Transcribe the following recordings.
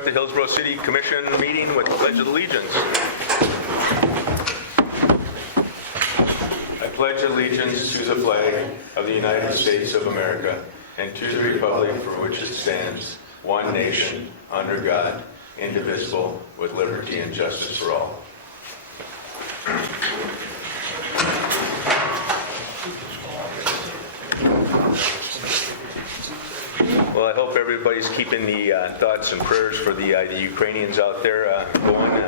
start the Hillsborough City Commission meeting with the Pledge of Allegiance. I pledge allegiance to the flag of the United States of America and to the republic for which it stands, one nation, under God, indivisible, with liberty and justice for all. Well, I hope everybody's keeping the thoughts and prayers for the Ukrainians out there going.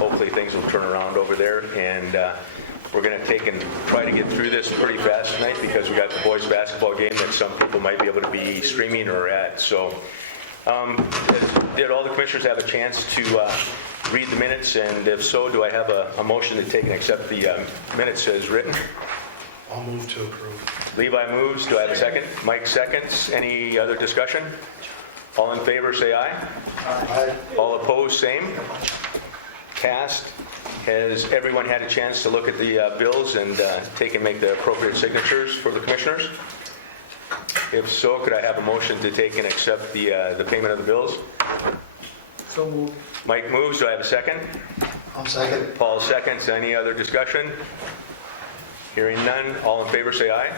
Hopefully things will turn around over there, and we're going to take and try to get through this pretty fast tonight because we got the boys basketball game that some people might be able to be streaming or at. So did all the commissioners have a chance to read the minutes? And if so, do I have a motion to take and accept the minutes as written? I'll move to approve. Levi moves. Do I have a second? Mike seconds. Any other discussion? All in favor, say aye. Aye. All opposed, same. Passed. Has everyone had a chance to look at the bills and take and make the appropriate signatures for the commissioners? If so, could I have a motion to take and accept the payment of the bills? So moved. Mike moves. Do I have a second? I'll second. Paul seconds. Any other discussion? Hearing none. All in favor, say aye.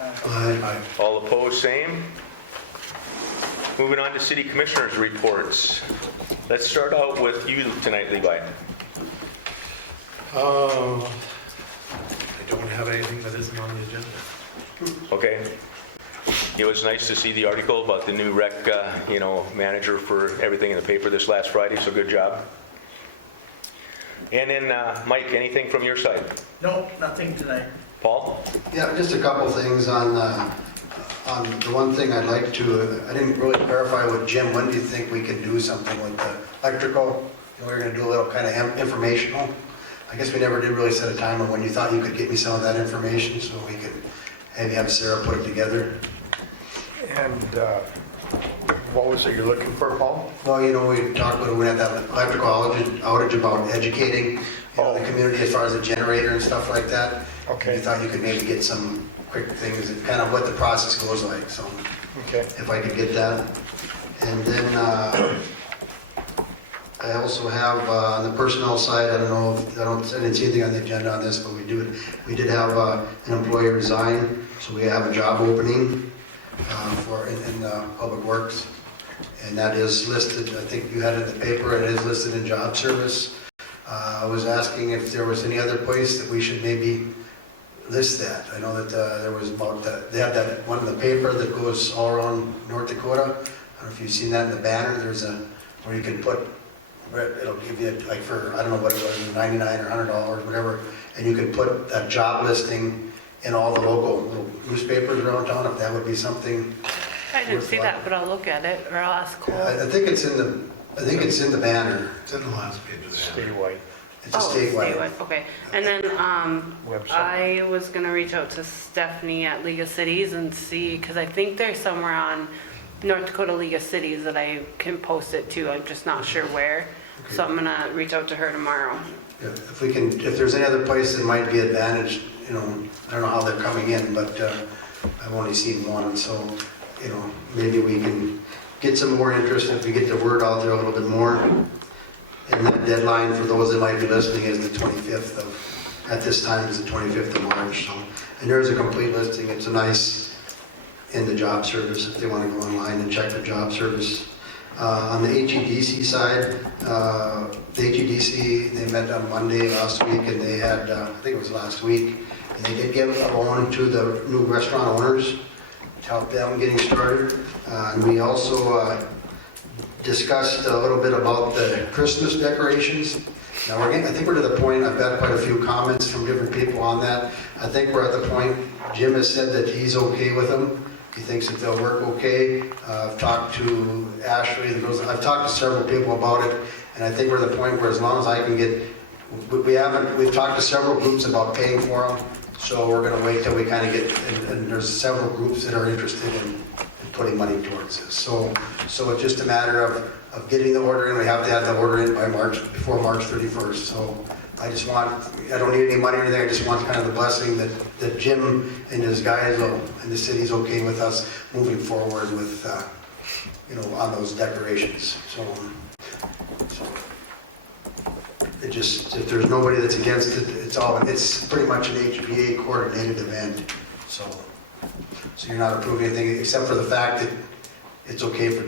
Aye. All opposed, same. Moving on to city commissioners' reports. Let's start out with you tonight, Levi. I don't have anything that isn't on the agenda. Okay. It was nice to see the article about the new rec, manager for everything in the paper this last Friday, so good job. And then, Mike, anything from your side? No, nothing tonight. Paul? Yeah, just a couple things on the one thing I'd like to, I didn't really clarify with Jim, when do you think we can do something with the electrical? We were going to do a little kind of informational. I guess we never did really set a time on when you thought you could get me some of that information so we could maybe have Sarah put it together. And what was it you're looking for, Paul? Well, we talked about, we had that electrical outage about educating the community as far as the generator and stuff like that. Okay. You thought you could maybe get some quick things, kind of what the process goes like, so. Okay. If I could get that. And then I also have on the personnel side, I didn't see anything on the agenda on this, but we did have an employee resign, so we have a job opening in Public Works, and that is listed. I think you had it in the paper. It is listed in job service. I was asking if there was any other place that we should maybe list that. I know that there was they have that one in the paper that goes all around North Dakota. I don't know if you've seen that in the banner. There's where you can put, it'll give you like for, I don't know what it was, $99 or $100, whatever, and you can put a job listing in all the local little newspapers around town, if that would be something. I didn't see that, but I'll look at it, or I'll ask Cole. I think it's in the banner. It's in the last page of the banner. Statewide. It's a statewide. Okay. And then Website. I was going to reach out to Stephanie at League of Cities and see, because I think there's somewhere on North Dakota League of Cities that I can post it to. I'm just not sure where. Okay. So I'm going to reach out to her tomorrow. Yeah, if there's any other place that might be advantaged, I don't know how they're coming in, but I've only seen one, so, maybe we can get some more interest if we get the word out there a little bit more. And that deadline for those that might be listening is the 25th at this time is the 25th of March. So, and there is a complete listing. It's a nice in the job service if they want to go online and check the job service. On the HEDC side, the HEDC, they met on Monday last week, and they had, I think it was last week, and they did give a loan to the new restaurant owners to help them getting started. And we also discussed a little bit about the Christmas decorations. Now I think we're to the point, I've got quite a few comments from different people on that. I think we're at the point, Jim has said that he's okay with them. He thinks that they'll work okay. I've talked to Ashley, I've talked to several people about it, and I think we're at the point where as long as I can get, we've talked to several groups about paying for them, so we're gonna wait till we kind of get, and there's several groups that are interested in putting money towards this. So it's just a matter of getting the order in. We have to have the order in by before March 31st. So I don't need any money or anything. I just want kind of the blessing that Jim and his guys and the city's okay with us moving forward with, on those decorations. So just, if there's nobody that's against it, it's pretty much an HVA coordinated event. So you're not approving anything except for the fact that it's okay for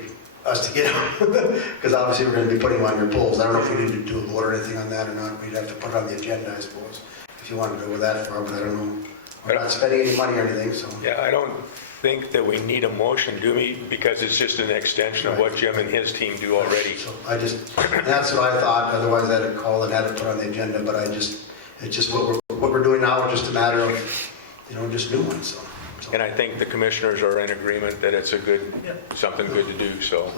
us to get them. Because obviously we're going to be putting them on your polls. I don't know if we need to do a vote or anything on that or not. We'd have to put it on the agenda, I suppose, if you want to go with that far, but I don't know. We're not spending any money or anything, so. Yeah, I don't think that we need a motion, do we? Because it's just an extension of what Jim and his team do already. So that's what I thought, otherwise I'd have called and had it put on the agenda, but it's just what we're doing now, it's just a matter of, just doing, so. And I think the commissioners are in agreement that it's something good to do, so.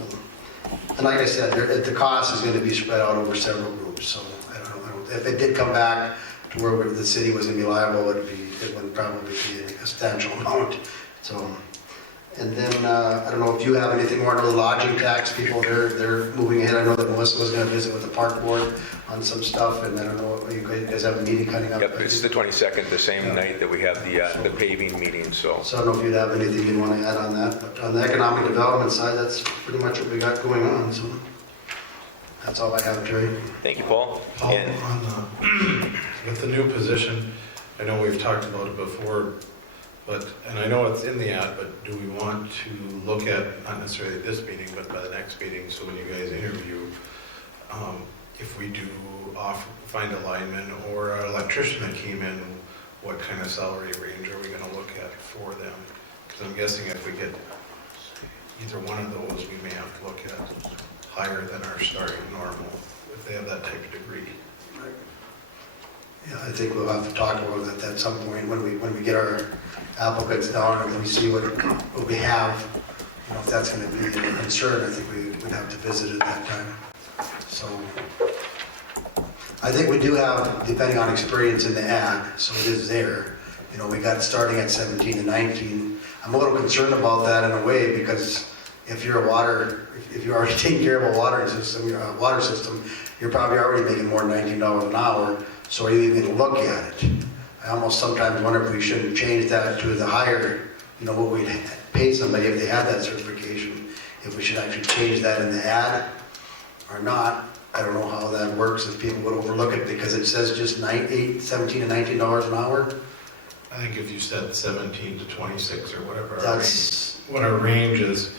And like I said, the cost is going to be spread out over several groups, so I don't know. If it did come back to where the city was going to be liable, it would probably be a substantial amount, so. And then, I don't know if you have anything more on the lodging tax people, they're moving ahead. I know that Melissa was going to visit with the park board on some stuff, and I don't know, you guys have a meeting coming up? Yep, it's the 22nd, the same night that we have the paving meeting, so. So I don't know if you'd have anything you'd want to add on that, but on the economic development side, that's pretty much what we got going on, so. That's all I have, Terry. Thank you, Paul. Paul, And with the new position, I know we've talked about it before, and I know it's in the ad, but do we want to look at, not necessarily this meeting, but by the next meeting, so when you guys interview, if we do find a lineman or an electrician that came in, what kind of salary range are we going to look at for them? Because I'm guessing if we get either one of those, we may have to look at higher than our starting normal, if they have that type of degree. Yeah, I think we'll have to talk about that at some point when we get our applicants down and we see what we have. If that's going to be a concern, I think we'd have to visit it at that time. So I think we do have, depending on experience in the ad, so it is there. We got starting at 17 and 19. I'm a little concerned about that in a way because if you're if you're already taking care of a water system, you're probably already making more than $19 an hour. So are you even going to look at it? I almost sometimes wonder if we shouldn't change that to the higher, what we'd pay somebody if they had that certification. If we should actually change that in the ad or not. I don't know how that works, if people would overlook it because it says just $17 and $19 an hour. I think if you said 17 to 26 or whatever, That's, what our range is.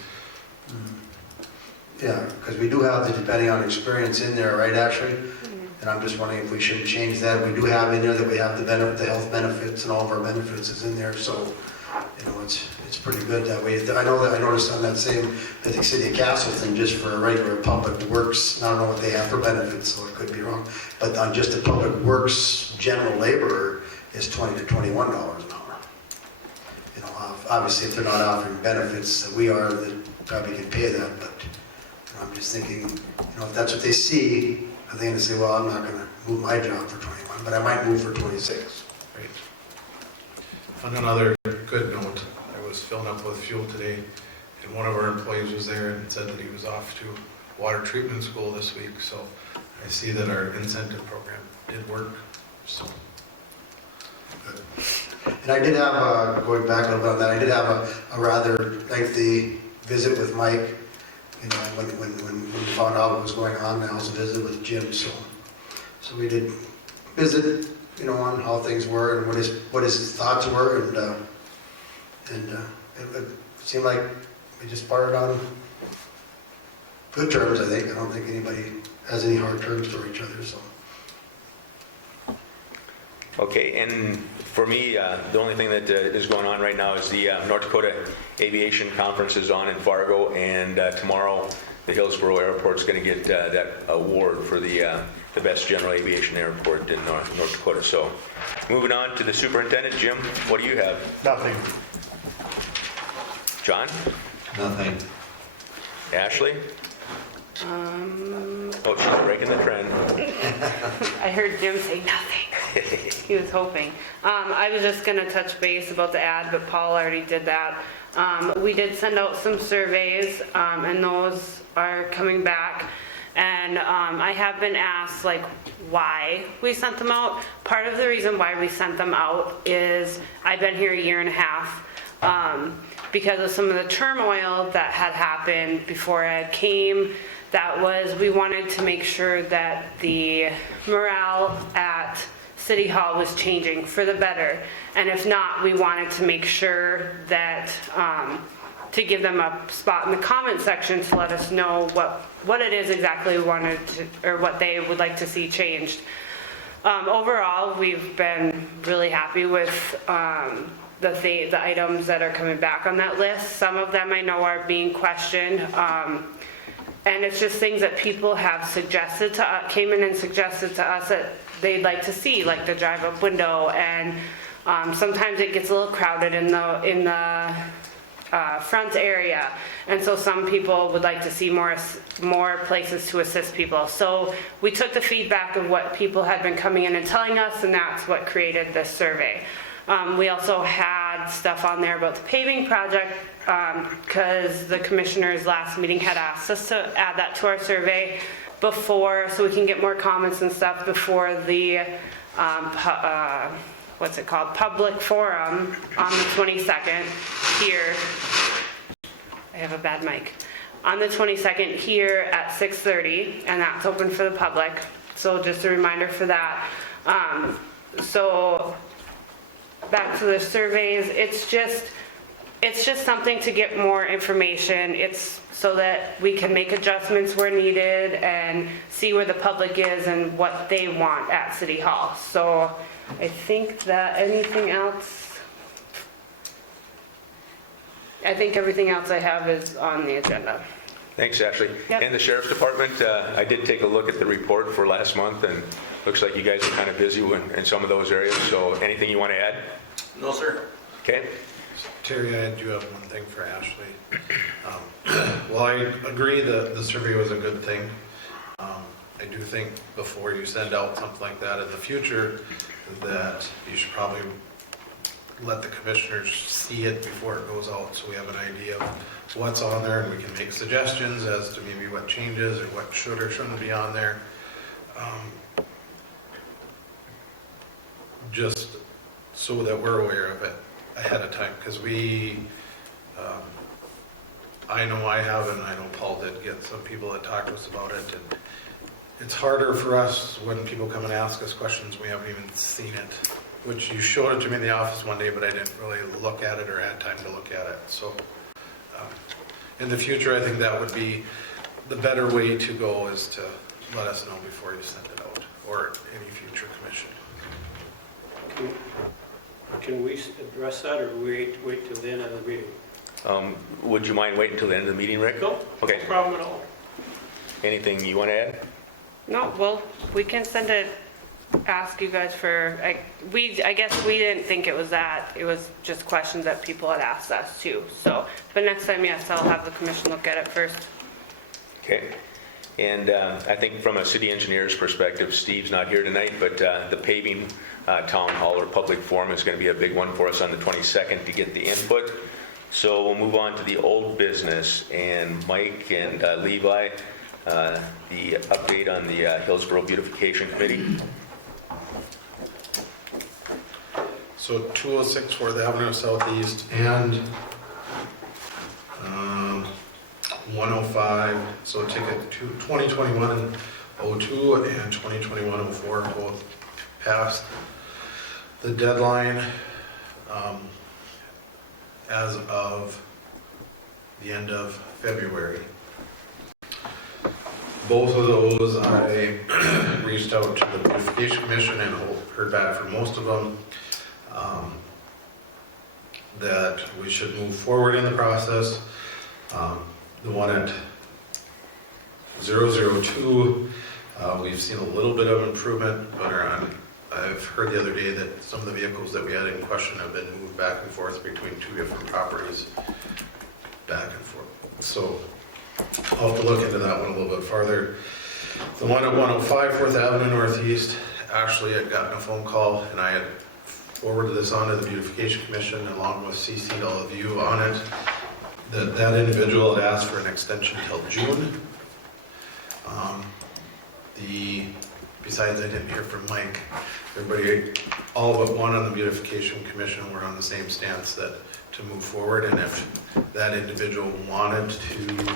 yeah, because we do have the depending on experience in there, right, Ashley? And I'm just wondering if we shouldn't change that. We do have in there that we have the health benefits and all of our benefits is in there, so, it's pretty good that way. I know that I noticed on that same, I think City of Castleton, just for a regular public works, I don't know what they have for benefits, so it could be wrong, but on just a public works general laborer is $20 to $21 an hour. Obviously if they're not offering benefits that we are, they probably can pay that, but I'm just thinking, if that's what they see, I think they say, well, I'm not going to move my job for 21, but I might move for 26. Right. On another good note, I was filling up with fuel today, and one of our employees was there and said that he was off to water treatment school this week, so I see that our incentive program did work, so. And I did have, going back a little bit on that, I did have a rather lengthy visit with Mike, when we found out what was going on. I also visited with Jim, so we did visit, on how things were and what his thoughts were, and it seemed like we just parted on good terms, I think. I don't think anybody has any hard terms toward each other, so. Okay, and for me, the only thing that is going on right now is the North Dakota Aviation Conference is on in Fargo, and tomorrow the Hillsborough Airport's going to get that award for the best general aviation airport in North Dakota. So, moving on to the superintendent, Jim, what do you have? Nothing. John? Nothing. Ashley? Oh, she's breaking the trend. I heard Jim say nothing. He was hoping. I was just gonna touch base about the ad, but Paul already did that. We did send out some surveys, and those are coming back. And I have been asked, why we sent them out. Part of the reason why we sent them out is I've been here a year and a half. Because of some of the turmoil that had happened before I came, that was, we wanted to make sure that the morale at City Hall was changing for the better. And if not, we wanted to make sure that, to give them a spot in the comment section to let us know what it is exactly we wanted to, or what they would like to see changed. Overall, we've been really happy with the items that are coming back on that list. Some of them I know are being questioned. And it's just things that people have suggested to came in and suggested to us that they'd like to see, like the drive-up window. And sometimes it gets a little crowded in the front area, and so some people would like to see more places to assist people. So we took the feedback of what people had been coming in and telling us, and that's what created this survey. We also had stuff on there about the paving project, because the commissioners last meeting had asked us to add that to our survey before, so we can get more comments and stuff before the public forum on the 22nd here. I have a bad mic. On the 22nd here at 6:30, and that's open for the public. So just a reminder for that. So back to the surveys, it's just something to get more information. It's so that we can make adjustments where needed and see where the public is and what they want at City Hall. So I think that anything else, I think everything else I have is on the agenda. Thanks, Ashley. Yep. And the Sheriff's Department, I did take a look at the report for last month, and looks like you guys are kind of busy in some of those areas. So anything you want to add? No, sir. Okay. Terry, I do have one thing for Ashley. Well, I agree that the survey was a good thing. I do think before you send out something like that in the future, that you should probably let the commissioners see it before it goes out, so we have an idea of what's on there, and we can make suggestions as to maybe what changes or what should or shouldn't be on there. Just so that we're aware of it ahead of time, because I know I have, and I know Paul did get some people that talked to us about it, and it's harder for us when people come and ask us questions, we haven't even seen it, which you showed it to me in the office one day, but I didn't really look at it or had time to look at it. So in the future, I think that would be the better way to go, is to let us know before you send it out, or any future commission. Can we address that, or wait till the end of the meeting? Would you mind waiting until the end of the meeting, Rick? No, Okay. no problem at all. Anything you want to add? No, well, we can send it, ask you guys for, I guess we didn't think it was that. It was just questions that people had asked us too. So, but next time, yes, I'll have the commission look at it first. Okay. And I think from a city engineer's perspective, Steve's not here tonight, but the paving town hall or public forum is going to be a big one for us on the 22nd to get the input. So we'll move on to the old business, and Mike and Levi, the update on the Hillsborough Beautification Committee. So 206 4th Avenue Southeast and 105, so ticket 2021 02 and 2021 04 both passed the deadline as of the end of February. Both of those, I reached out to the Beautification Commission and heard back from most of them that we should move forward in the process. The one at 002, we've seen a little bit of improvement, but I've heard the other day that some of the vehicles that we had in question have been moved back and forth between two different properties, back and forth. So I'll have to look into that one a little bit farther. The one at 105 4th Avenue Northeast, actually had gotten a phone call, and I had forwarded this on to the Beautification Commission along with CC'd all of you on it, that individual had asked for an extension till June. Besides, I didn't hear from Mike. Everybody, all but one on the Beautification Commission were on the same stance that to move forward, and if that individual wanted to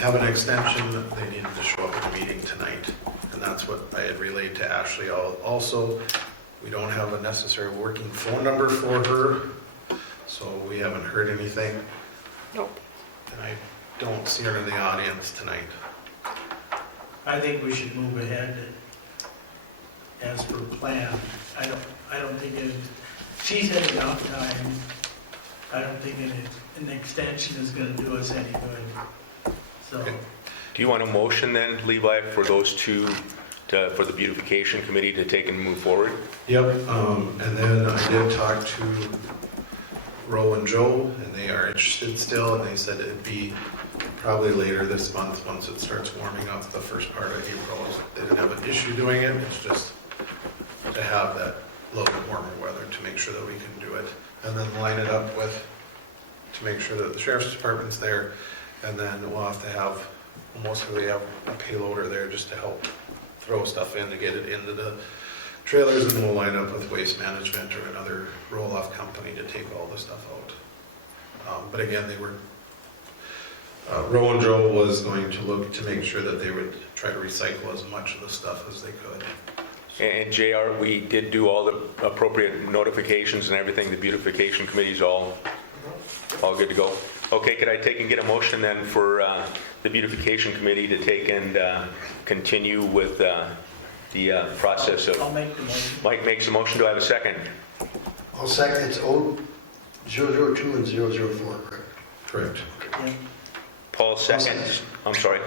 have an extension, they needed to show up at the meeting tonight. And that's what I had relayed to Ashley. Also, we don't have a necessary working phone number for her, so we haven't heard anything. Nope. And I don't see her in the audience tonight. I think we should move ahead as per plan. I don't think she's had enough time. I don't think an extension is gonna do us any good. So, Okay. Do you want a motion then, Levi, for those two, for the beautification committee to take and move forward? Yep, and then I did talk to Ro and Joe, and they are interested still, and they said it'd be probably later this month, once it starts warming up, the first part of April. They didn't have an issue doing it, it's just to have that little bit warmer weather to make sure that we can do it. And then line it up with, to make sure that the sheriff's department's there, and then we'll have to have, most of have a payloader there just to help throw stuff in to get it into the trailers, and then we'll line up with Waste Management or another roll-off company to take all the stuff out. But again, they were, Ro and Joe was going to look to make sure that they would try to recycle as much of the stuff as they could. And JR, we did do all the appropriate notifications and everything, the beautification committee's all good to go? Okay, could I take and get a motion then for the beautification committee to take and continue with the process I'll of, make the motion. Mike makes a motion, do I have a second? I'll second, it's 002 and 004, correct? Correct. Yeah. Paul seconds, I'm sorry.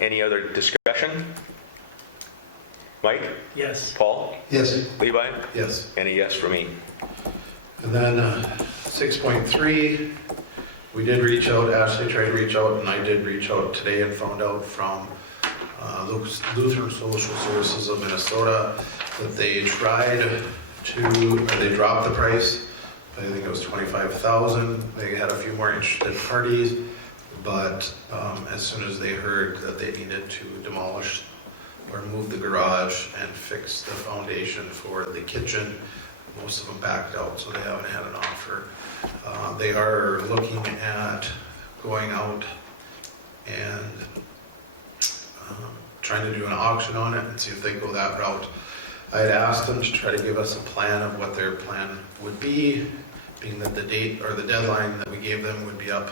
Any other discussion? Mike? Yes. Paul? Yes. Levi? Yes. And a yes for me. And then 6.3, we did reach out, Ashley tried to reach out, and I did reach out today and found out from Lutheran Social Services of Minnesota that they tried to, or they dropped the price. I think it was $25,000. They had a few more interested parties, but as soon as they heard that they needed to demolish or move the garage and fix the foundation for the kitchen, most of them backed out, so they haven't had an offer. They are looking at going out and trying to do an auction on it and see if they go that route. I had asked them to try to give us a plan of what their plan would be, being that the date or the deadline that we gave them would be up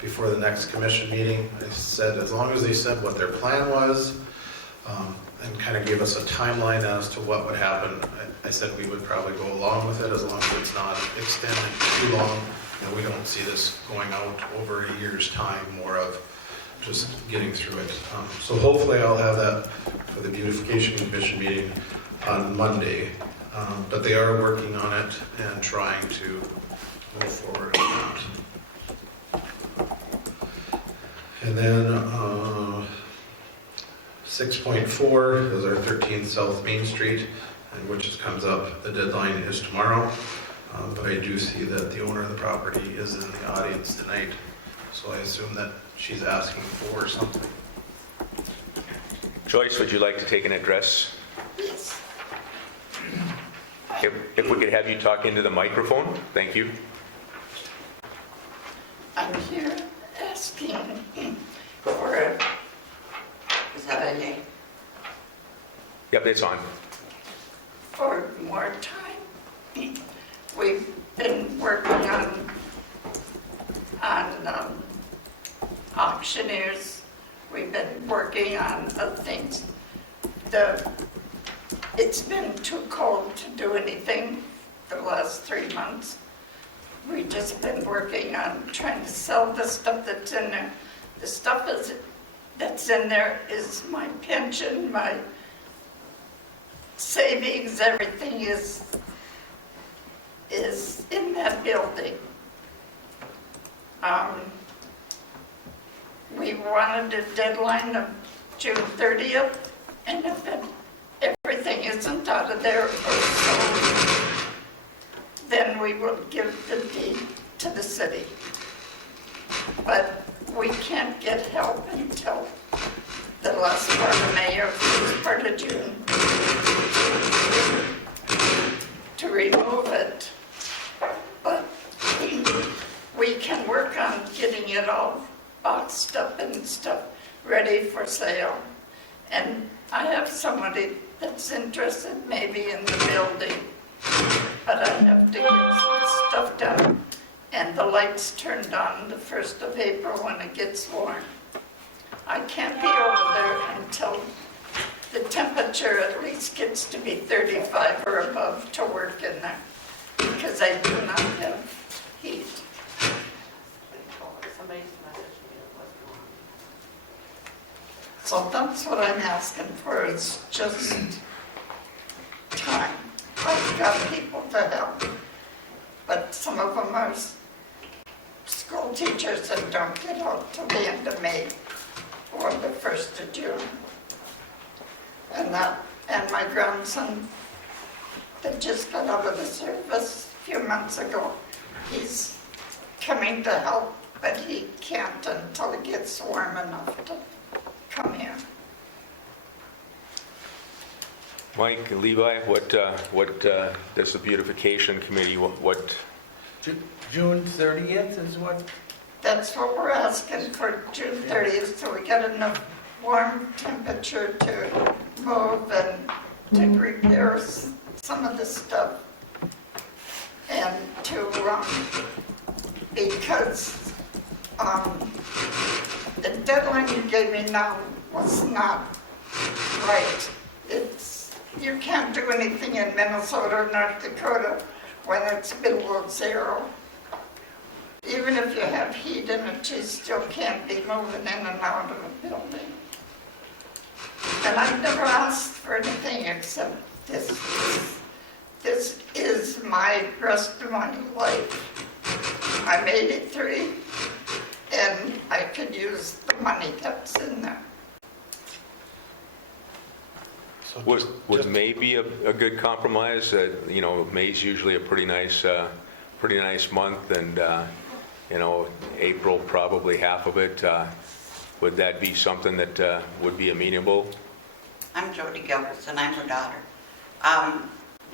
before the next commission meeting. I said as long as they said what their plan was, and kind of gave us a timeline as to what would happen. I said we would probably go along with it as long as it's not extended too long, and we don't see this going out over a year's time, more of just getting through it. So hopefully I'll have that for the beautification commission meeting on Monday, but they are working on it and trying to move forward on that. And then 6.4 is our 13 South Main Street, and which just comes up, the deadline is tomorrow, but I do see that the owner of the property is in the audience tonight, so I assume that she's asking for something. Joyce, would you like to take an address? Yes, If we could have you talk into the microphone, thank you. I'm here asking for a, is that a name? Yep, it's on. For more time. We've been working on auctioneers. We've been working on other things. It's been too cold to do anything for the last 3 months. We've just been working on trying to sell the stuff that's in there. The stuff that's in there is my pension, my savings, everything is in that building. We wanted a deadline of June 30th, and if everything isn't out of there or sold, then we will give the deed to the city. But we can't get help until the last part of May or first part of June to remove it. But we can work on getting it all boxed up sale. And I have somebody that's interested maybe in the building, but I have to get some stuff done. And the lights turned on the 1st of April when it gets warm. I can't be over there until the temperature at least gets to be 35 or above to work in there, because I do not have heat. Somebody's messaged me that wasn't on. So that's what I'm asking for, it's just time. I've got people to help, but some of them are school teachers that don't get out till the end of May or the 1st of June. And my grandson that just got out of the service a few months ago, he's coming to help, but he can't until it gets warm enough to come here. Mike, Levi, what does the beautification committee, what, June 30th is what? That's what we're asking for, June 30th, so we get enough warm temperature to move and to repair some of the stuff. And to, because the deadline you gave me now was not right. You can't do anything in Minnesota or North Dakota when it's below 0. Even if you have heat in it, you still can't be moving in and out of a building. And I've never asked for anything except this. This is my rest of my life. I'm 83, and I could use the money that's in there. So would May be a good compromise? May's usually a pretty nice month, and, April probably half of it. Would that be something that would be amenable? I'm Jody Gilbertson, I'm her daughter.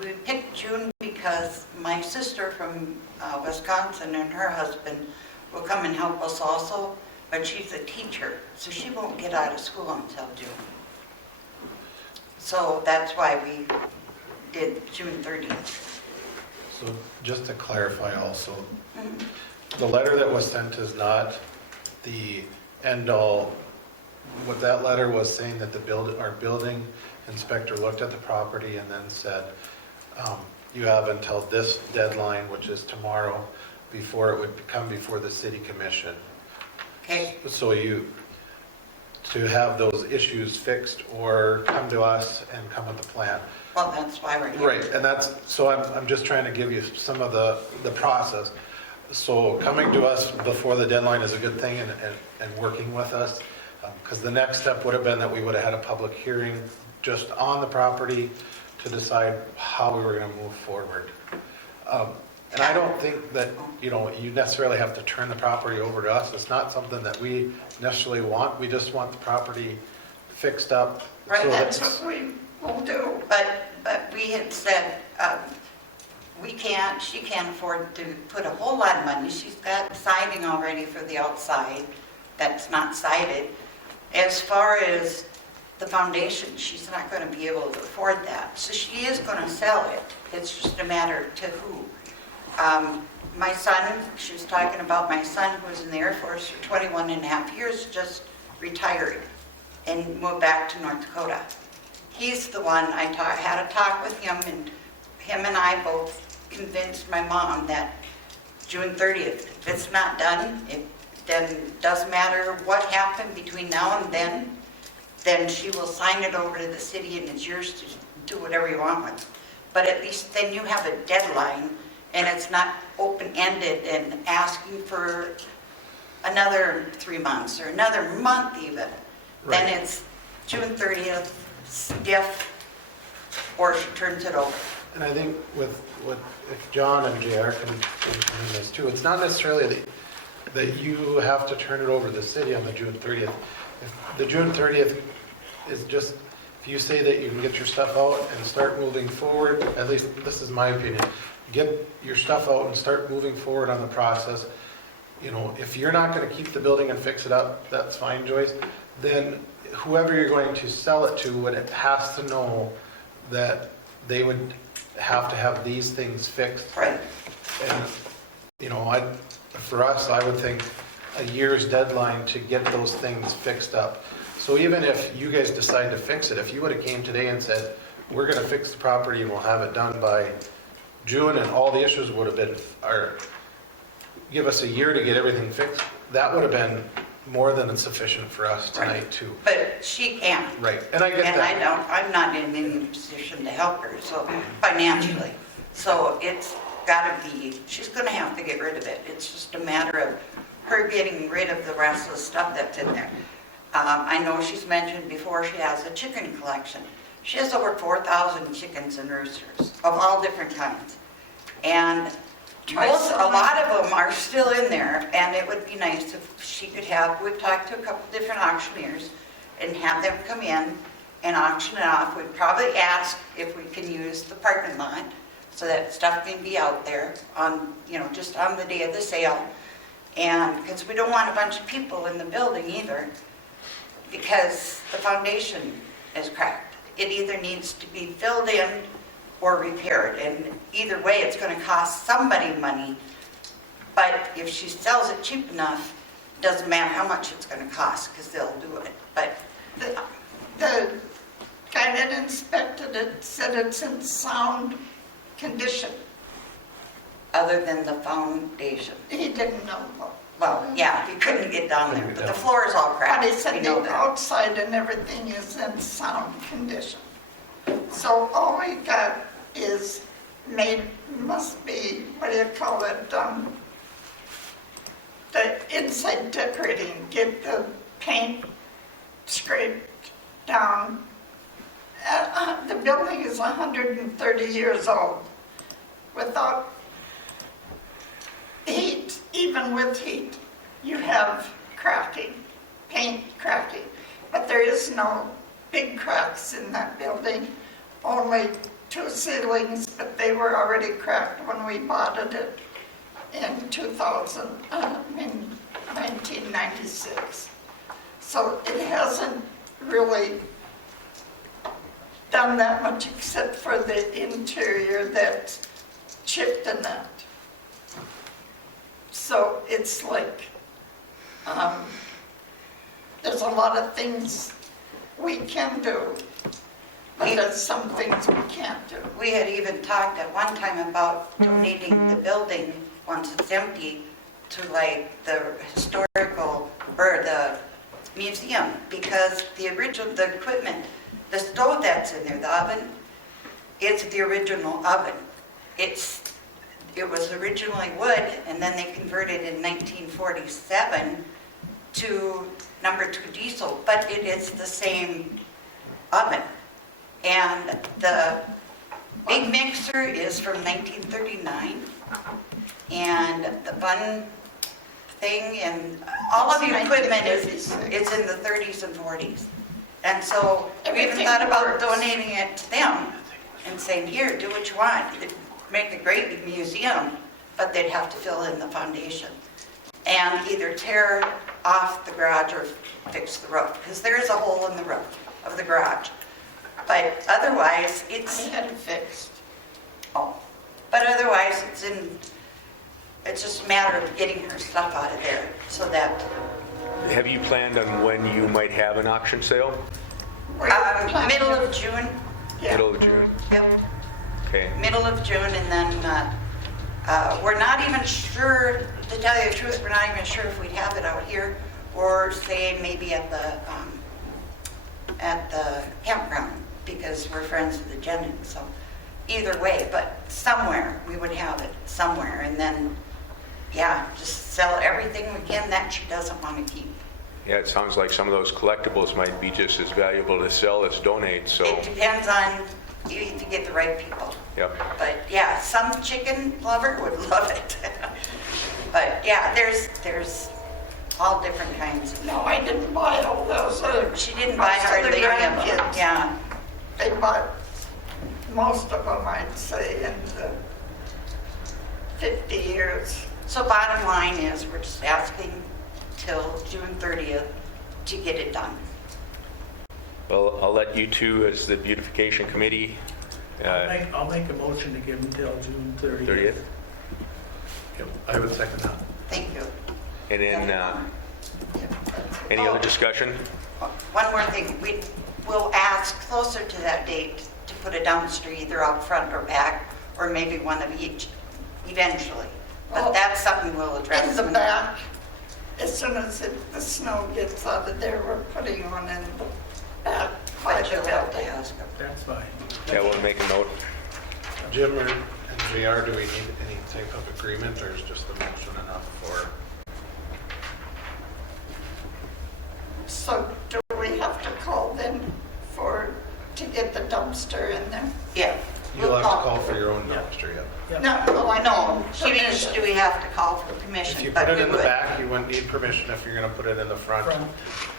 We picked June because my sister from Wisconsin and her husband will come and help us also, but she's a teacher, so she won't get out of school until June. So that's why we did June 30th. So just to clarify also, the letter that was sent is not the end-all. What that letter was saying that our building inspector looked at the property and then said, you have until this deadline, which is tomorrow, before it would come before the city commission. Okay, So to have those issues fixed or come to us and come with a plan. well, that's why we're here. Right, and so I'm just trying to give you some of the process. So coming to us before the deadline is a good thing, and working with us, because the next step would have been that we would have had a public hearing just on the property to decide how we were going to move forward. And I don't think that, you necessarily have to turn the property over to us. It's not something that we necessarily want. We just want the property fixed up. Right, so that's that- what we will do. But we had said, she can't afford to put a whole lot of money. She's got siding already for the outside that's not sided. As far as the foundation, she's not going to be able to afford that. So she is going to sell it. It's just a matter to who. My son, she was talking about my son who was in the Air Force for 21 and a half years, just retired and moved back to North Dakota. He's the one, I had a talk with him, and him and I both convinced my mom that June 30th, if it's not done, it then doesn't matter what happened between now and then she will sign it over to the city and it's yours to do whatever you want with. But at least then you have a deadline and it's not open-ended and asking for another 3 months or another month even. Right. Then it's June 30th, stiff, or she turns it over. And I think if John and JR can come in this too, it's not necessarily that you have to turn it over to the city on the June 30th. If the June 30th is just, if you say that you can get your stuff out and start moving forward, at least this is my opinion, get your stuff out and start moving forward on the process. If you're not going to keep the building and fix it up, that's fine, Joyce. Then whoever you're going to sell it to would have to know that they would have to have these things fixed. Right. And, you know, for us, I would think a year's deadline to get those things fixed up. So even if you guys decide to fix it, if you would have came today and said, we're gonna fix the property and we'll have it done by June, and all the issues would have been, or give us a year to get everything fixed, that would have been more than sufficient for us tonight too. But she can't. Right, and I get And I that. don't, I'm not in any position to help her, so financially. So it's gotta be, she's gonna have to get rid of it. It's just a matter of her getting rid of the rest of the stuff that's in there. I know she's mentioned before she has a chicken collection. She has over 4,000 chickens and roosters of all different kinds. And a lot of them are still in there, and it would be nice if she could have, we've talked to a couple different auctioneers and have them come in and auction it off. We'd probably ask if we can use the parking lot so that stuff can be out there on, you know, just on the day of the sale. And because we don't want a bunch of people in the building either, because the foundation is cracked. It either needs to be filled in or repaired, and either way, it's going to cost somebody money. But if she sells it cheap enough, it doesn't matter how much it's going to cost, because they'll do it. But The guy that inspected it said it's in sound condition. other than the foundation, He didn't know. well, yeah, you couldn't get down there, but the floor is all cracked. But he said We know the that. outside and everything is in sound condition. So all we got is must be, what do you call it, the inside decorating, get the paint scraped down. The building is 130 years old without heat. Even with heat, you have cracking, paint cracking. But there is no big cracks in that building, only 2 ceilings, but they were already cracked when we bought it in 1996. So it hasn't really done that much except for the interior that's chipped and that. So it's like, there's a lot of things we can do, but there's some things we can't do. We had even talked at one time about donating the building, once it's empty, to like the historical, or the museum, because the equipment, the stove that's in there, the oven, it's the original oven. It was originally wood, and then they converted in 1947 to number 2 diesel, but it is the same oven. And the big mixer is from 1939, and the bun thing and all of the equipment is in the 30s and 40s. And so we even thought about donating it to them and saying, here, do what you want. It'd make a great museum, but they'd have to fill in the foundation and either tear off the garage or fix the roof, because there is a hole in the roof of the garage. But otherwise, it's had it fixed. But otherwise, it's just a matter of getting her stuff out of there so that, Have you planned on when you might have an auction sale? middle of June, Middle of June? yep, Okay. middle of June, and then we're not even sure, to tell you the truth, we're not even sure if we'd have it out here or say maybe at the campground, because we're friends of the Jennings, so either way, but somewhere, we would have it somewhere, and then, yeah, just sell everything we can that she doesn't want to keep. Yeah, it sounds like some of those collectibles might be just as valuable to sell as donate, so, It depends on, you need to get the right people. yep. But yeah, some chicken lover would love it. But yeah, there's all different kinds. No, I didn't buy all those. She didn't buy Most of the hardly any of them. grandkids. Yeah, They bought most of them, I'd say, in the 50 years. so bottom line is, we're just asking till June 30th to get it done. Well, I'll let you two, as the beautification committee, I'll make a motion to give them till June 30th. 30th. Yep, I would second that. Thank you. And then, Yeah. any other Oh, discussion? One more thing, we'll ask closer to that date to put a dumpster either out front or back, or maybe one of each eventually. Well, But that's something we'll address. In the back, as soon as the snow gets out of there, we're putting one in the back by But the you'll have to building. ask them. That's fine. Yeah, we'll make a note. Jim and JR, do we need any type of agreement, or is just the motion enough for? So do we have to call them to get the dumpster in there? Yeah. You'll we'll have to call for your own Yeah. dumpster, yeah. Yeah. No, well, I know. She means, do we have to call for permission? If you But put it we in the would. back, you wouldn't need permission if you're gonna put it in the front. Front.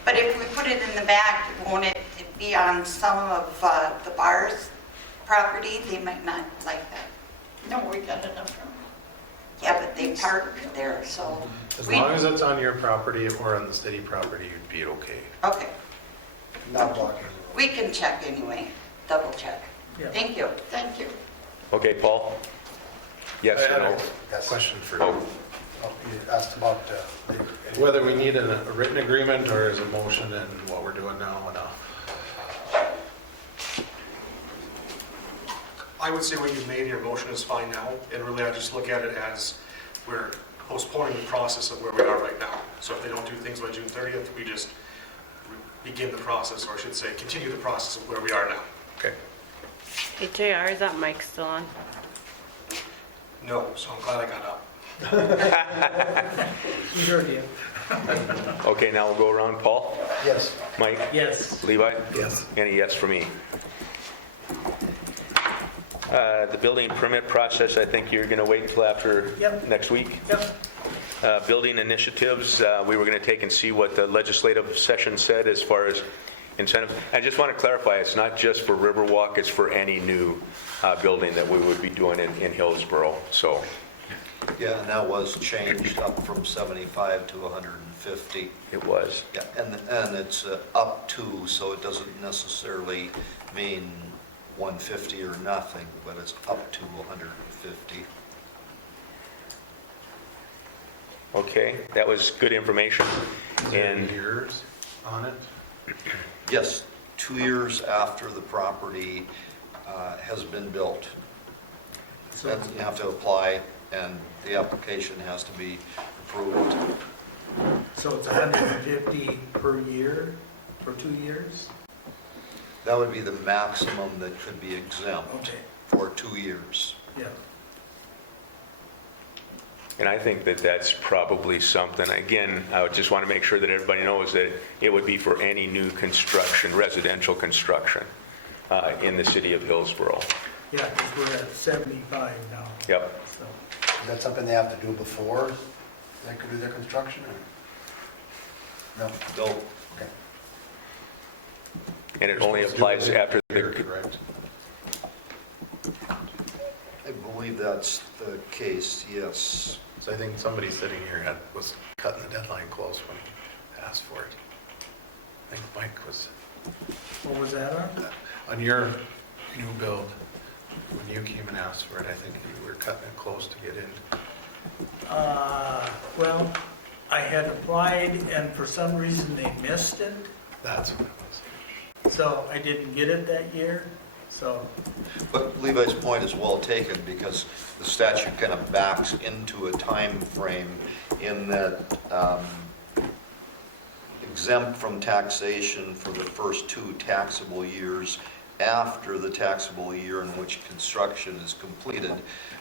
But if we put it in the back, won't it be on some of the bar's property? They might not like that. No, we got enough room. Yeah, but they park there, so. As we- long as it's on your property or on the city property, you'd be okay. Okay, Not blocking the road. we can check anyway, double check. Yeah. Thank you. Thank you. Okay, Paul? Yes I or had no? a question for Oh. you. Oh, you asked about, Whether we need a written agreement or is a motion and what we're doing now enough? I would say what you've made in your motion is fine now, and really I just look at it as we're postponing the process of where we are right now. So if they don't do things by June 30th, we just begin the process, or I should say, continue the process of where we are now. Okay. Hey, JR, is that mic still on? No, so I'm glad I got up. We heard you. Okay, now we'll go around. Paul? yes, Mike? Yes. Levi? Yes. And a yes for me. The building permit process, I think you're going to wait until after Yep. next week. Yep. Building initiatives, we were going to take and see what the legislative session said as far as incentive. I just want to clarify, it's not just for Riverwalk, it's for any new building that we would be doing in Hillsborough, so. Yeah, and that was changed up from 75 to 150. It was. Yeah, and it's up to, so it doesn't necessarily mean 150 or nothing, but it's up to 150. Okay, that was good information. Is there And years on it? Yes, 2 years after the property has been built. So Then you have to apply, and the application has to be approved. so it's 150 per year for 2 years? That would be the maximum that could be exempt Okay, for 2 years. yeah. And I think that that's probably something, again, I would just want to make sure that everybody knows that it would be for any new construction, residential construction in the city of Hillsborough. Yeah, because we're at 75 now, Yep. so. is that something they have to do before they could do their construction, or? No, No, okay. And it only applies after Year, the, correct? I believe that's the case, yes. So I think somebody sitting here was cutting the deadline close when he asked for it. I think Mike was, What was that on? on your new build, when you came and asked for it, I think you were cutting it close to get in. Well, I had applied and for some reason they missed it, That's what it was. so I didn't get it that year, so. But Levi's point is well taken, because the statute kind of backs into a time frame in that exempt from taxation for the first 2 taxable years after the taxable year in which construction is completed.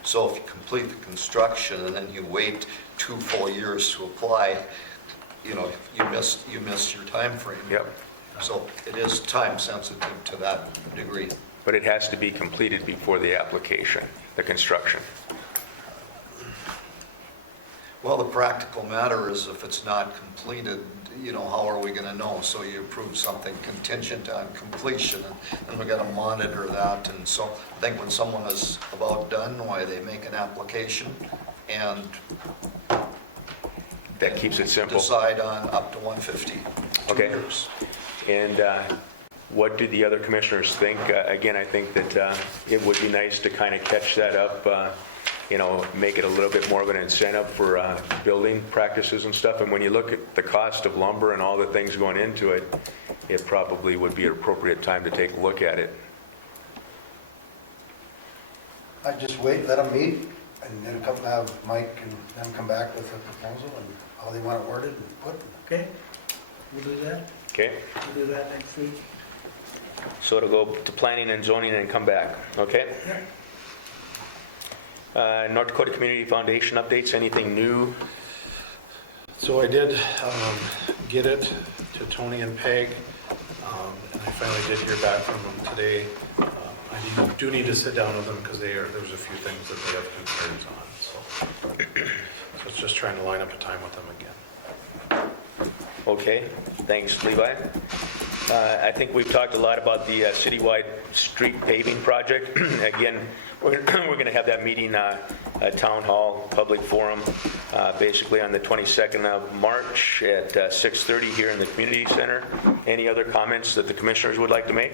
So if you complete the construction and then you wait 2 full years to apply, you know, you missed your time frame. yep. So it is time sensitive to that degree. But it has to be completed before the application, the construction. Well, the practical matter is if it's not completed, you know, how are we going to know? So you approve something contingent on completion, and we got to monitor that. And so I think when someone is about done, why they make an application and That keeps it simple. decide on up to 150, 2 Okay. years. And what do the other commissioners think? Again, I think that it would be nice to kind of catch that up, make it a little bit more of an incentive for building practices and stuff. And when you look at the cost of lumber and all the things going into it, it probably would be an appropriate time to take a look at it. I'd just wait, let them meet, and then have Mike and them come back with a proposal and how they want it worded and put. Okay, we'll do that. Okay? We'll do that next week. So it'll go to planning and zoning and come back, okay? North Dakota Community Foundation updates, anything new? So I did get it to Tony and Peg, and I finally did hear back from them today. I do need to sit down with them because there's a few things that they have concerns on, so it's just trying to line up a time with them again. Okay, thanks, Levi. I think we've talked a lot about the citywide street paving project. Again, we're going to have that meeting at Town Hall Public Forum, basically on the 22nd of March at 6:30 here in the Community Center. Any other comments that the commissioners would like to make?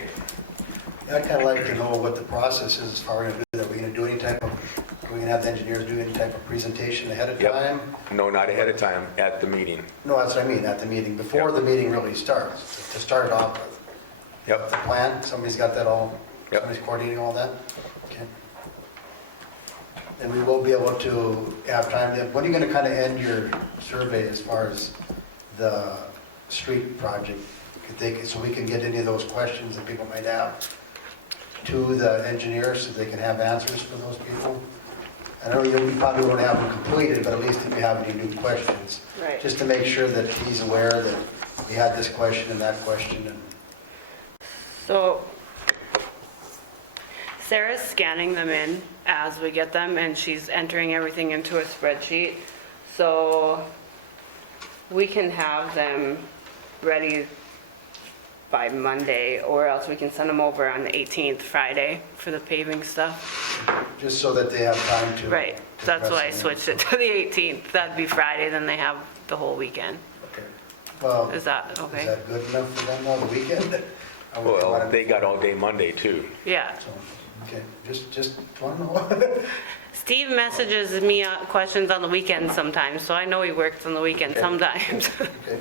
I'd kind of like to know what the process is as far as that we're going to do any type of, are we going to have the engineers do any type of presentation ahead of Yep. time? No, not ahead of time, at the meeting. No, that's what I mean, at the meeting, before Yep. the meeting really starts, to start it off with. Yep. The plan, somebody's got that all, Yep. somebody's coordinating all that? Okay. And we will be able to have time, when are you going to kind of end your survey as far as the street project? So we can get any of those questions that people might have to the engineers so they can have answers for those people? I know you probably won't have them completed, but at least if you have any new questions. Right. Just to make sure that he's aware that we had this question and that question and. So Sarah's scanning them in as we get them, and she's entering everything into a spreadsheet. So we can have them ready by Monday, or else we can send them over on the 18th, Friday, for the paving stuff. Just so that they have time to. Right, to that's why I press them. switched it to the 18th. That'd be Friday, then they have the whole weekend. Okay. Well, Is that is okay? that good enough for them on the weekend? Or would Well, want they it- got all day Monday, too. Yeah. So, okay, just want to know. Steve messages me questions on the weekend sometimes, so I know he works on the weekend Okay. sometimes. Okay.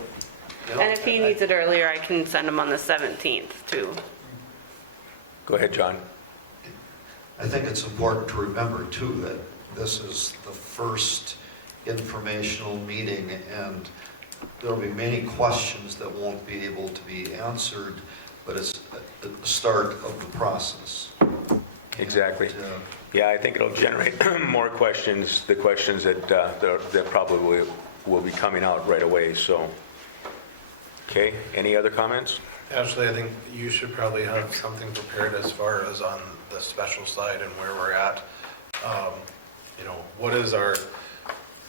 And if he needs it earlier, I can send him on the 17th too. Go ahead, John. I think it's important to remember too that this is the first informational meeting and there'll be many questions that won't be able to be answered, but it's the start of the process. Exactly. And, Yeah, I think it'll generate more questions, the questions that probably will be coming out right away, so. Okay, any other comments? Ashley, I think you should probably have something prepared as far as on the special side and where we're at. What is our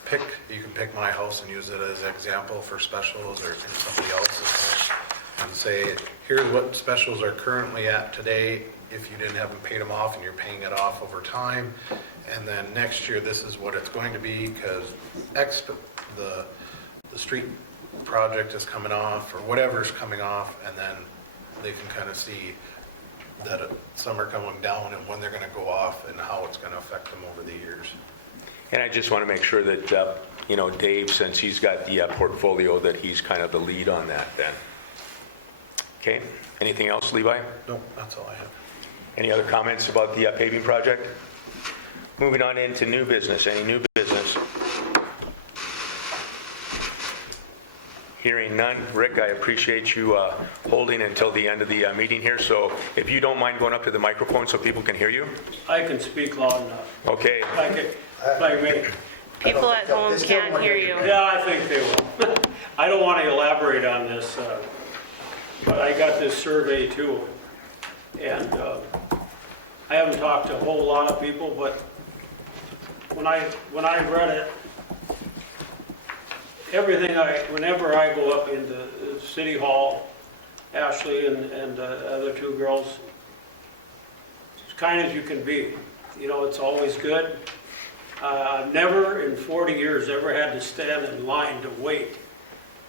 pick, you can pick my house and use it as an example for specials or somebody else's house and say, here's what specials are currently at today if you didn't have them paid them off and you're paying it off over time. And then next year, this is what it's going to be because the street project is coming off or whatever's coming off, and then they can kind of see that some are coming down and when they're going to go off and how it's going to affect them over the years. And I just want to make sure that, Dave, since he's got the portfolio, that he's kind of the lead on that then. Okay, anything else, Levi? No, that's all I have. Any other comments about the paving project? Moving on into new business. Any new business? Hearing none. Rick, I appreciate you holding until the end of the meeting here. So if you don't mind going up to the microphone so people can hear you? I can speak loud enough. Okay. If I may. People at home can't hear you. Yeah, I think they will. I don't want to elaborate on this, but I got this survey too. And I haven't talked to a whole lot of people, but when I read it, whenever I go up into City Hall, Ashley and the other two girls, as kind as you can be. It's always good. I've never in 40 years ever had to stand in line to wait,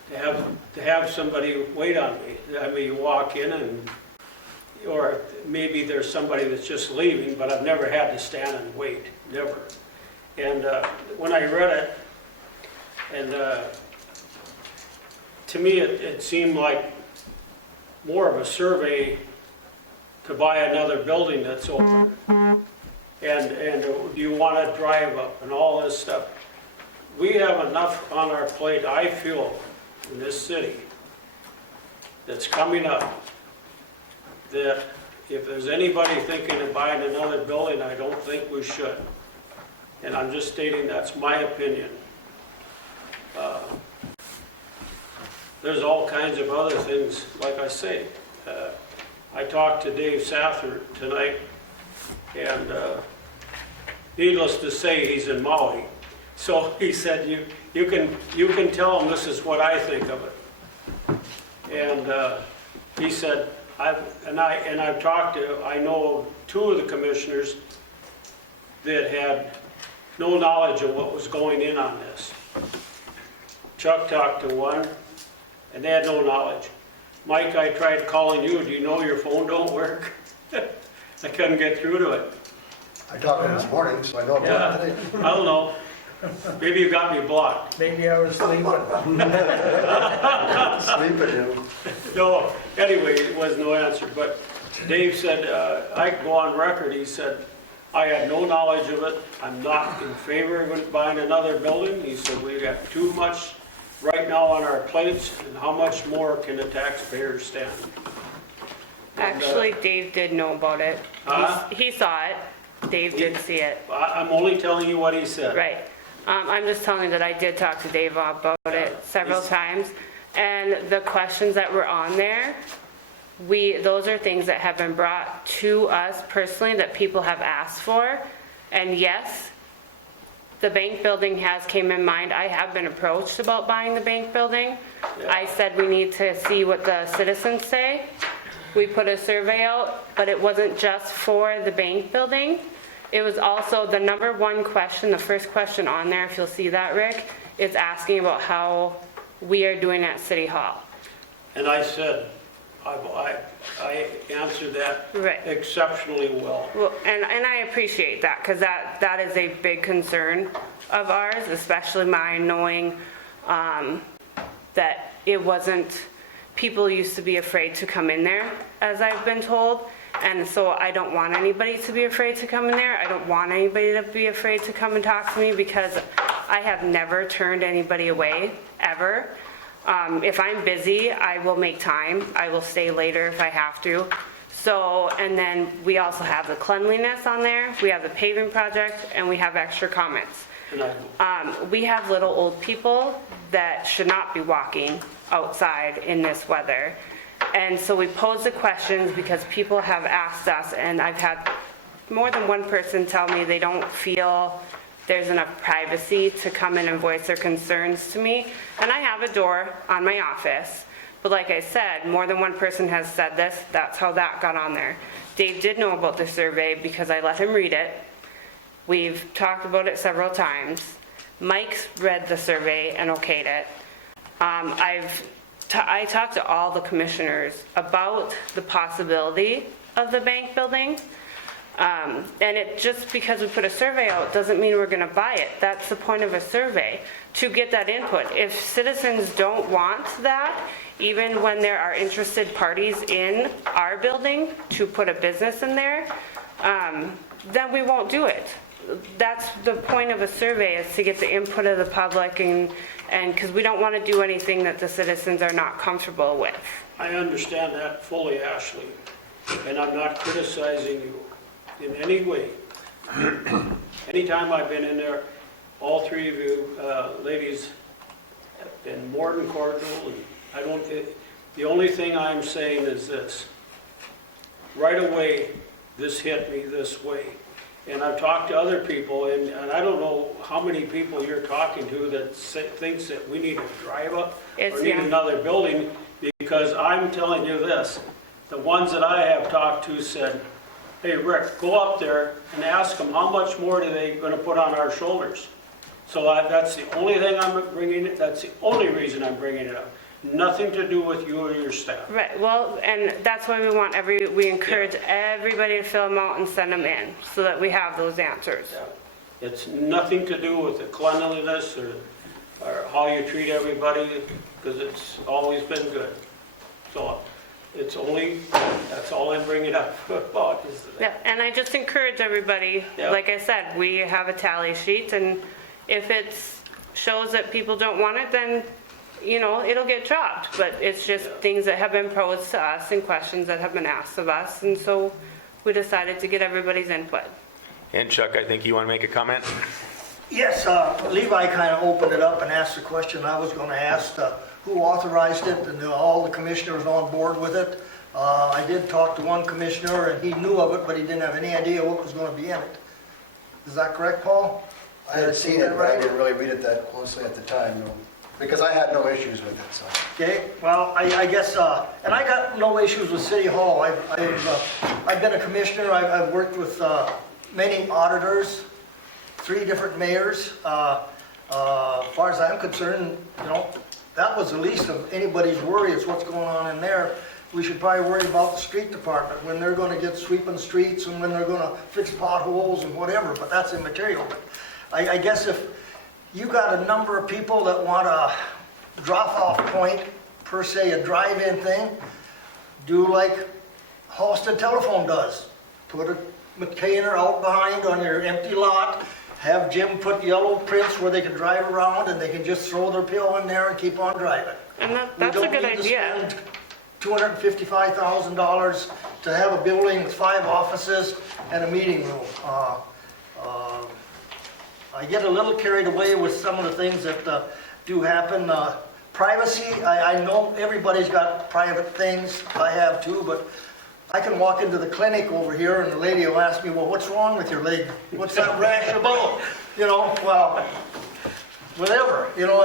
to have somebody wait on me. I mean, you walk in and or maybe there's somebody that's just leaving, but I've never had to stand and wait, never. And when I read it, and to me, it seemed like more of a survey to buy another building that's open. And do you want to drive up and all this stuff? We have enough on our plate, I feel, in this city that's coming up, that if there's anybody thinking of buying another building, I don't think we should. And I'm just stating that's my opinion. There's all kinds of other things, like I say. I talked to Dave Sather tonight, and needless to say, he's in Maui. So he said, you can tell him this is what I think of it. And he said, I've talked to, I know two of the commissioners that had no knowledge of what was going in on this. Chuck talked to one, and they had no knowledge. Mike, I tried calling you. Do you know your phone don't work? I couldn't get through to it. I talked to him this morning, so I know Yeah, about it. I don't know. Maybe you got me blocked. Maybe I was sleeping. Sleeping in. No, anyway, it was no answer. But Dave said, I can go on record, he said, I had no knowledge of it. I'm not in favor of buying another building. He said, we got too much right now on our plates, and how much more can the taxpayers stand? Actually, Dave did know about it. Huh? He saw it. Dave did see it. I'm only telling you what he said. Right. I'm just telling you that I did talk to Dave about it several times. And the questions that were on there, those are things that have been brought to us personally that people have asked for. And yes, the bank building has came in mind. I have been approached about buying the bank building. I said we need to see what the citizens say. We put a survey out, but it wasn't just for the bank building. It was also the number one question, the first question on there, if you'll see that, Rick, is asking about how we are doing at City Hall. And I said, I answered that Right. exceptionally well. Well, and I appreciate that, because that is a big concern of ours, especially mine, knowing that it wasn't, people used to be afraid to come in there, as I've been told. And so I don't want anybody to be afraid to come in there. I don't want anybody to be afraid to come and talk to me, because I have never turned anybody away, ever. If I'm busy, I will make time. I will stay later if I have to. So, and then we also have the cleanliness on there. We have the paving project, and we have extra comments. And We have little old people that should not be walking outside in this weather. And so we pose the questions because people have asked us, and I've had more than one person tell me they don't feel there's enough privacy to come in and voice their concerns to me. And I have a door on my office. But like I said, more than one person has said this. That's how that got on there. Dave did know about the survey because I let him read it. We've talked about it several times. Mike's read the survey and okayed it. I talked to all the commissioners about the possibility of the bank building. And it just because we put a survey out doesn't mean we're going to buy it. That's the point of a survey, to get that input. If citizens don't want that, even when there are interested parties in our building to put a business in there, then we won't do it. That's the point of a survey, is to get the input of the public, and because we don't want to do anything that the citizens are not comfortable with. I understand that fully, Ashley, and I'm not criticizing you in any way. Anytime I've been in there, all three of you ladies have been more than cordial, and the only thing I'm saying is this. Right away, this hit me this way. And I've talked to other people, and I don't know how many people you're talking to that thinks that we need to drive up or need another building, because I'm telling you this, the ones that I have talked to said, hey, Rick, go up there and ask them how much more are they going to put on our shoulders. So that's the only thing I'm bringing it, that's the only reason I'm bringing it up. nothing to do with you or your staff. Right, well, and that's why we encourage everybody to fill them out and send them in, so that we have those answers. It's nothing to do with the cleanliness or how you treat everybody, because it's always been good. So it's only, that's all I'm bringing up about is that. Yeah, and I just encourage everybody, Yeah. like I said, we have a tally sheet, and if it shows that people don't want it, then, you know, it'll get dropped. But it's just things that have been posed to us and questions that have been asked of us, and so we decided to get everybody's input. And Chuck, I think you want to make a comment? Yes, Levi kind of opened it up and asked the question I was going to ask, who authorized it, and all the commissioners on board with it. I did talk to one commissioner, and he knew of it, but he didn't have any idea what was going to be in it. Is that correct, Paul? I had seen it, but I didn't really read it that closely at the time, because I had no issues with it, so. Okay, well, I guess, and I got no issues with City Hall. I've been a commissioner, I've worked with many auditors, 3 different mayors. As far as I'm concerned, you know, that was the least of anybody's worry is what's going on in there. We should probably worry about the street department, when they're gonna get sweeping streets and when they're gonna fix potholes and whatever, but that's immaterial. But I guess if you got a number of people that want a drop-off point, per se, a drive-in thing, do like Halsted Telephone does. Put a container out behind on your empty lot, have Jim put yellow prints where they can drive around and they can just throw their pill in there and keep on driving. And that's a good idea. We don't need to spend $255,000 to have a building with 5 offices and a meeting room. I get a little carried away with some of the things that do happen. Privacy, I know everybody's got private things, I have too, but I can walk into the clinic over here and the lady will ask me, well, what's wrong with your leg? What's that rash about? You know, well, whatever. You know,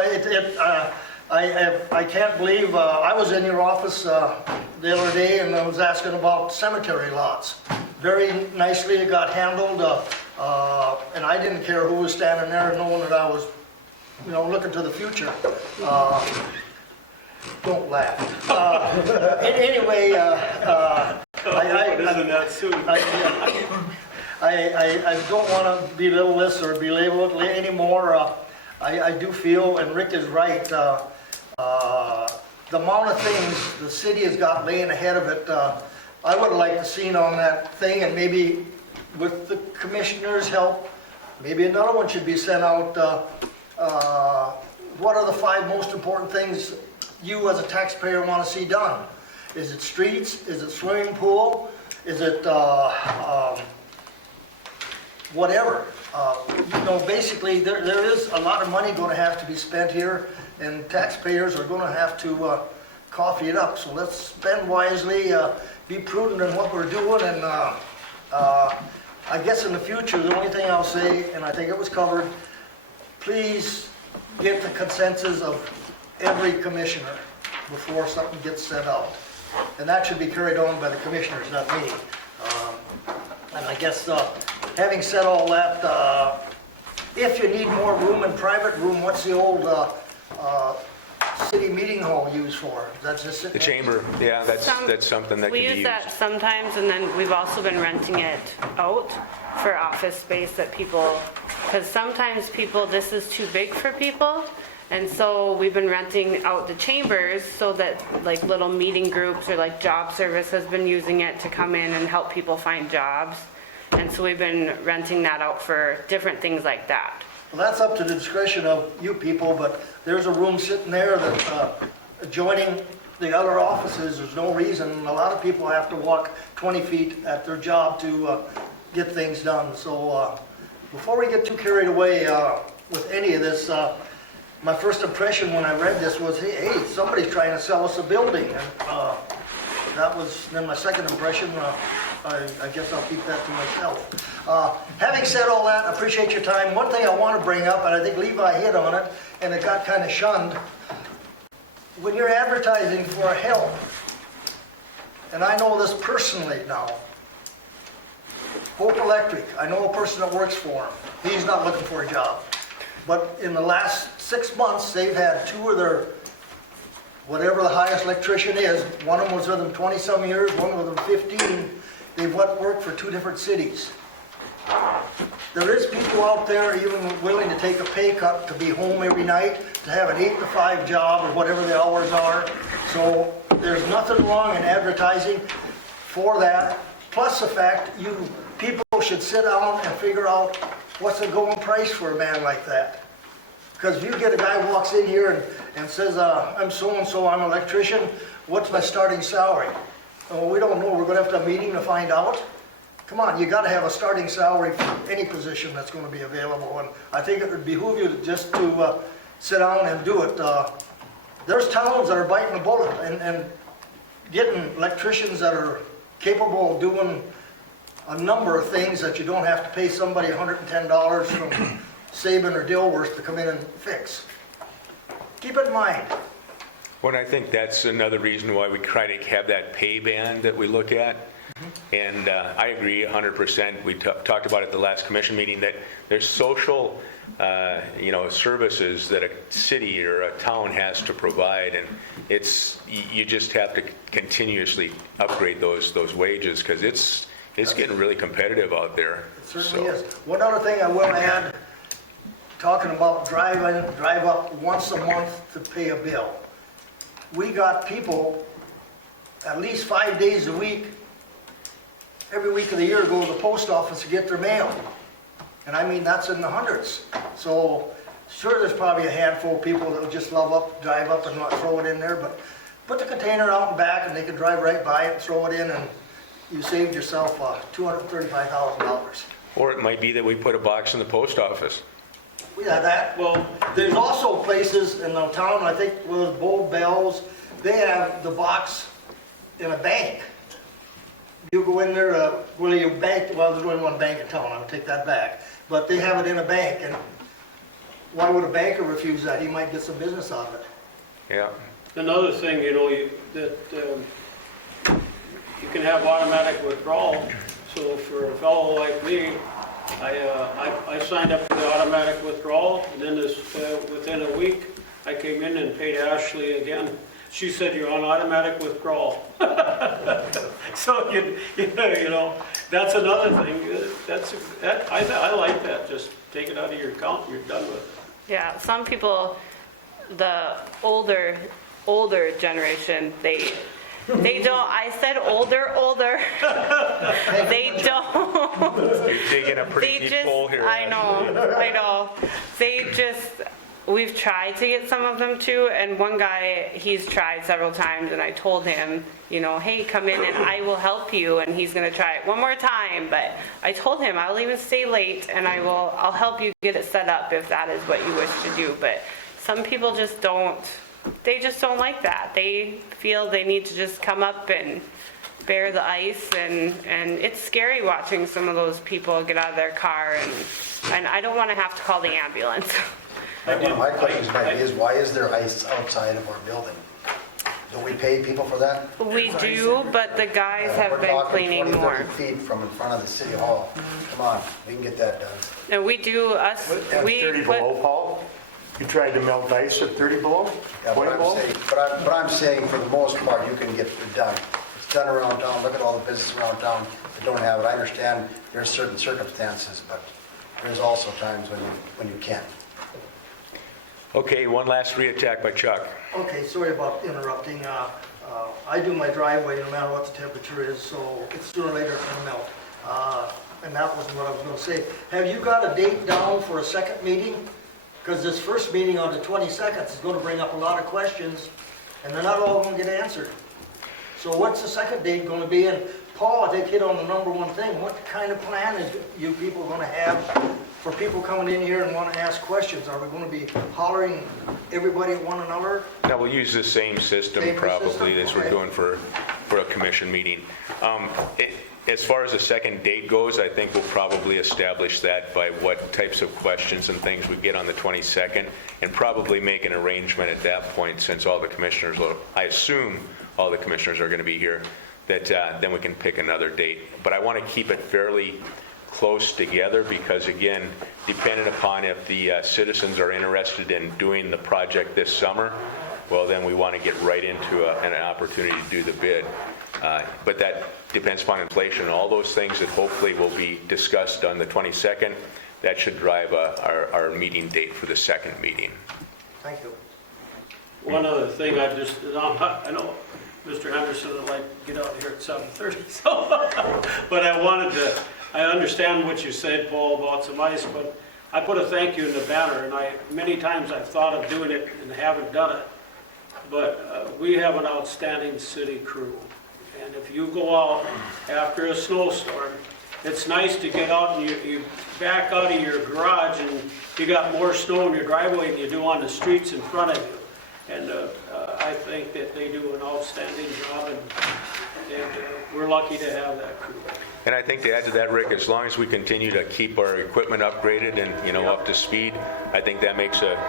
I can't believe, I was in your office the other day and I was asking about cemetery lots. Very nicely it got handled, and I didn't care who was standing there, knowing that I was, you know, looking to the future. Don't laugh. Anyway, Isn't that soon? I don't want to belittle this or belabor it anymore. I do feel, and Rick is right, the amount of things the city has got laying ahead of it, I would have liked to seen on that thing, and maybe with the commissioner's help, maybe another one should be sent out. What are the 5 most important things you as a taxpayer want to see done? Is it streets? Is it swimming pool? Is it whatever? You know, basically, there is a lot of money going to have to be spent here, and taxpayers are going to have to coffee it up. So let's spend wisely, be prudent in what we're doing, and I guess in the future, the only thing I'll say, and I think it was covered, please get the consensus of every commissioner before something gets sent out. And that should be carried on by the commissioners, not me. And I guess, having said all that, if you need more room in private room, what's the old city meeting hall used for? That's just sitting The chamber, yeah, that's something that can be We use used. that sometimes, and then we've also been renting it out for office space that people, because sometimes people, this is too big for people. And so we've been renting out the chambers so that like little meeting groups or like job service has been using it to come in and help people find jobs. And so we've been renting that out for different things like that. Well, that's up to the discretion of you people, but there's a room sitting there that adjoining the other offices, there's no reason. A lot of people have to walk 20 feet at their job to get things done. So before we get too carried away with any of this, my first impression when I read this was, hey, somebody's trying to sell us a building. And that was then my second impression. I guess I'll keep that to myself. Having said all that, I appreciate your time. One thing I want to bring up, and I think Levi hit on it, and it got kind of shunned. When you're advertising for help, and I know this personally now, Hope Electric, I know a person that works for him. He's not looking for a job. But in the last 6 months, they've had 2 of their whatever the highest electrician is, one of them was with them 20-some years, one with them 15, they've worked for 2 different cities. There is people out there even willing to take a pay cut to be home every night, to have an 8 to 5 job or whatever the hours are. So there's nothing wrong in advertising for that. Plus the fact people should sit down and figure out what's the going price for a man like that. Because if you get a guy who walks in here and says, I'm so-and-so, I'm an electrician, what's my starting salary? Well, we don't know, we're gonna have to have a meeting to find out. Come on, you gotta have a starting salary for any position that's gonna be available, and I think it would behoove you just to sit down and do it. There's towns that are biting the bullet and getting electricians that are capable of doing a number of things that you don't have to pay somebody $110 from Sabin or Dilworth to come in and fix. Keep it in mind. Well, I think that's another reason why we try to have that pay band that we look at. And I agree 100%. We talked about it at the last commission meeting, that there's social, services that a city or a town has to provide, and you just have to continuously upgrade those wages, because it's getting really competitive out there. It certainly is. One other thing I will add, talking about drive up once a month to pay a bill. We got people at least 5 days a week, every week of the year, go to the post office to get their mail. And I mean, that's in the hundreds. So sure, there's probably a handful of people that'll just drive up and not throw it in there, but put the container out and back and they can drive right by it and throw it in, and you saved yourself $235,000. Or it might be that we put a box in the post office. We have that. Well, there's also places in the town, I think, with Bow Bells, they have the box in a bank. You go in there, there's only one bank in town, I'll take that back. But they have it in a bank, and why would a banker refuse that? He might get some business out of it. Yeah. Another thing, you can have automatic withdrawal. So for a fellow like me, I signed up for the automatic withdrawal, and then within a week, I came in and paid Ashley again. She said, "You're on automatic withdrawal." So that's another thing. I like that. Just take it out of your account, and you're done with it. Yeah, some people, the older generation, they don't, I said older. They don't. You're digging a pretty deep hole here. I know. We've tried to get some of them too, and one guy, he's tried several times, and I told him, hey, come in and I will help you, and he's gonna try it one more time, but I told him I'll even stay late and I'll help you get it set up if that is what you wish to do. But some people just don't like that. They feel they need to just come up and bear the ice, and it's scary watching some of those people get out of their car, and I don't want to have to call the ambulance. One of my questions might be is, why is there ice outside of our building? Don't we pay people for that? We do, but the guys have been cleaning more. We're talking 20, 30 feet from in front of the city hall. Come on, we can get that done. And we do, At 30 below, Paul? You tried to melt ice at 30 below? Yeah, 20 below? but I'm saying for the most part, you can get it done. It's done around town. Look at all the businesses around town that don't have it. I understand there's certain circumstances, but there's also times when you can't. Okay, one last reattack by Chuck. Okay, sorry about interrupting. I do my driveway no matter what the temperature is, so it's sooner or later it's gonna melt. And that wasn't what I was gonna say. Have you got a date down for a second meeting? Because this first meeting on the 22nd is gonna bring up a lot of questions, and they're not all gonna get answered. So what's the second date gonna be? And Paul, I think, hit on the number one thing. What kind of plan is you people gonna have for people coming in here and want to ask questions? Are we going to be hollering everybody at one another? Now, we'll use the same system probably as we're doing for a commission meeting. As far as the second date goes, I think we'll probably establish that by what types of questions and things we get on the 22nd, and probably make an arrangement at that point, since all the commissioners, I assume all the commissioners are going to be here, that then we can pick another date. But I want to keep it fairly close together, because again, depending upon if the citizens are interested in doing the project this summer, well, then we want to get right into an opportunity to do the bid. But that depends upon inflation and all those things that hopefully will be discussed on the 22nd. That should drive our meeting date for the second meeting. Thank you. One other thing, I know Mr. Henderson would like to get out of here at 7:30, so, but I understand what you said, Paul, about some ice, but I put a thank you in the banner, and many times I've thought of doing it and haven't done it. But we have an outstanding city crew, and if you go out after a snowstorm, it's nice to get out and you back out of your garage and you got more snow in your driveway than you do on the streets in front of you. And I think that they do an outstanding job, and we're lucky to have that crew. And I think to add to that, Rick, as long as we continue to keep our equipment upgraded and, up to speed, I think that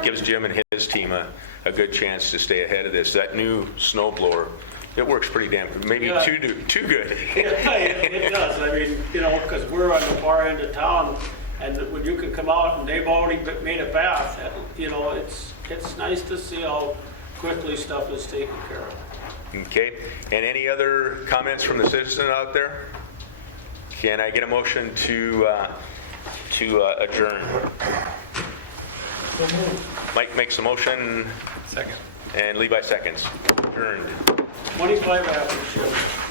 gives Jim and his team a good chance to stay ahead of this. That new snow blower, it works pretty damn good, maybe Yeah. too good. It does, I mean, because we're on the far end of town, and when you can come out and they've already made a bath, it's nice to see how quickly stuff is taken care of. Okay, and any other comments from the citizen out there? Can I get a motion to adjourn? Mike makes a motion. Second. And Levi seconds. Adjourned. 25 after shift.